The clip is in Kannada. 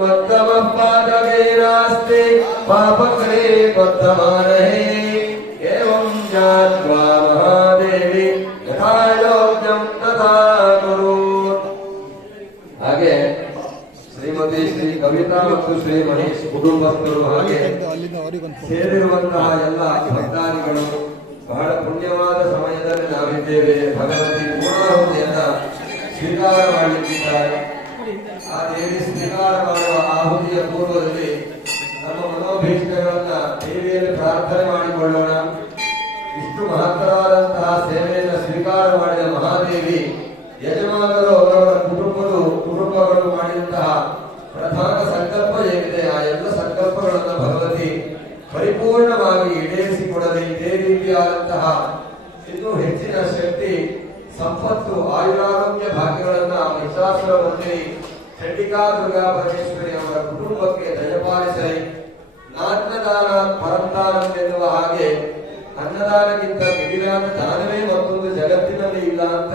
मत्तम पादगे नास्ति पापकरे बद्धमानहे एवं ज्ञात्वा महादेवी यथा योग्यं तथा कुरु। ಹಾಗೆ ಶ್ರೀಮತಿ ಶ್ರೀ ಕವಿತಾ ಮತ್ತು ಶ್ರೀ ಮಹೇಶ್ ಕುಟುಂಬಸ್ಥರು ಹಾಗೆ ಸೇರಿರುವಂತಹ ಎಲ್ಲ ಭಕ್ತಾದಿಗಳು ಬಹಳ ಪುಣ್ಯವಾದ ಸಮಯದಲ್ಲಿ ನಾವಿದ್ದೇವೆ. ಭಗವತಿ ಪೂರ್ಣಾಹುತಿಯನ್ನ ಸ್ವೀಕಾರ ಮಾಡಲಿಕ್ಕಿದ್ದಾರೆ. ಆ ದೇವಿ ಸ್ವೀಕಾರ ಮಾಡುವ ಆಹುತಿಯ ಪೂರ್ವದಲ್ಲಿ ನಮ್ಮ ಮನೋಭೀಷ್ಟಗಳನ್ನ ದೇವಿಯಲ್ಲಿ ಪ್ರಾರ್ಥನೆ ಮಾಡಿಕೊಳ್ಳೋಣ. ಇಷ್ಟು ಮಹತ್ತರವಾದಂತಹ ಸೇವೆಯನ್ನು ಸ್ವೀಕಾರ ಮಾಡಿದ ಮಹಾದೇವಿ ಯಜಮಾನರು ಅವರವರ ಕುಟುಂಬಗಳು ಮಾಡಿದಂತಹ ಪ್ರಧಾನ ಸಂಕಲ್ಪ ಏನಿದೆ ಆ ಎಲ್ಲ ಸಂಕಲ್ಪಗಳನ್ನು ಭಗವತಿ ಪರಿಪೂರ್ಣವಾಗಿ ಈಡೇರಿಸಿಕೊಡಲಿ. ಇದೇ ರೀತಿಯಾದಂತಹ ಇನ್ನೂ ಹೆಚ್ಚಿನ ಶಕ್ತಿ, ಸಂಪತ್ತು, ಆಯುರಾರೋಗ್ಯ ಭಾಗ್ಯಗಳನ್ನ ಮಹಿಷಾಸುರ ಮಂದಿರಿ ಚಂಡಿಕಾ ದುರ್ಗಾ ಪರಮೇಶ್ವರಿ ಅವರ ಕುಟುಂಬಕ್ಕೆ ದಯಪಾಲಿಸಲಿ. ನಾಟ್ಯದಾನಾತ್ ಪರಂದಾನಂ ಎನ್ನುವ ಹಾಗೆ ಅನ್ನದಾನಕ್ಕಿಂತ ಮಿಗಿಲಾದ ದಾನವೇ ಮತ್ತೊಂದು ಜಗತ್ತಿನಲ್ಲಿ ಇಲ್ಲ ಅಂತ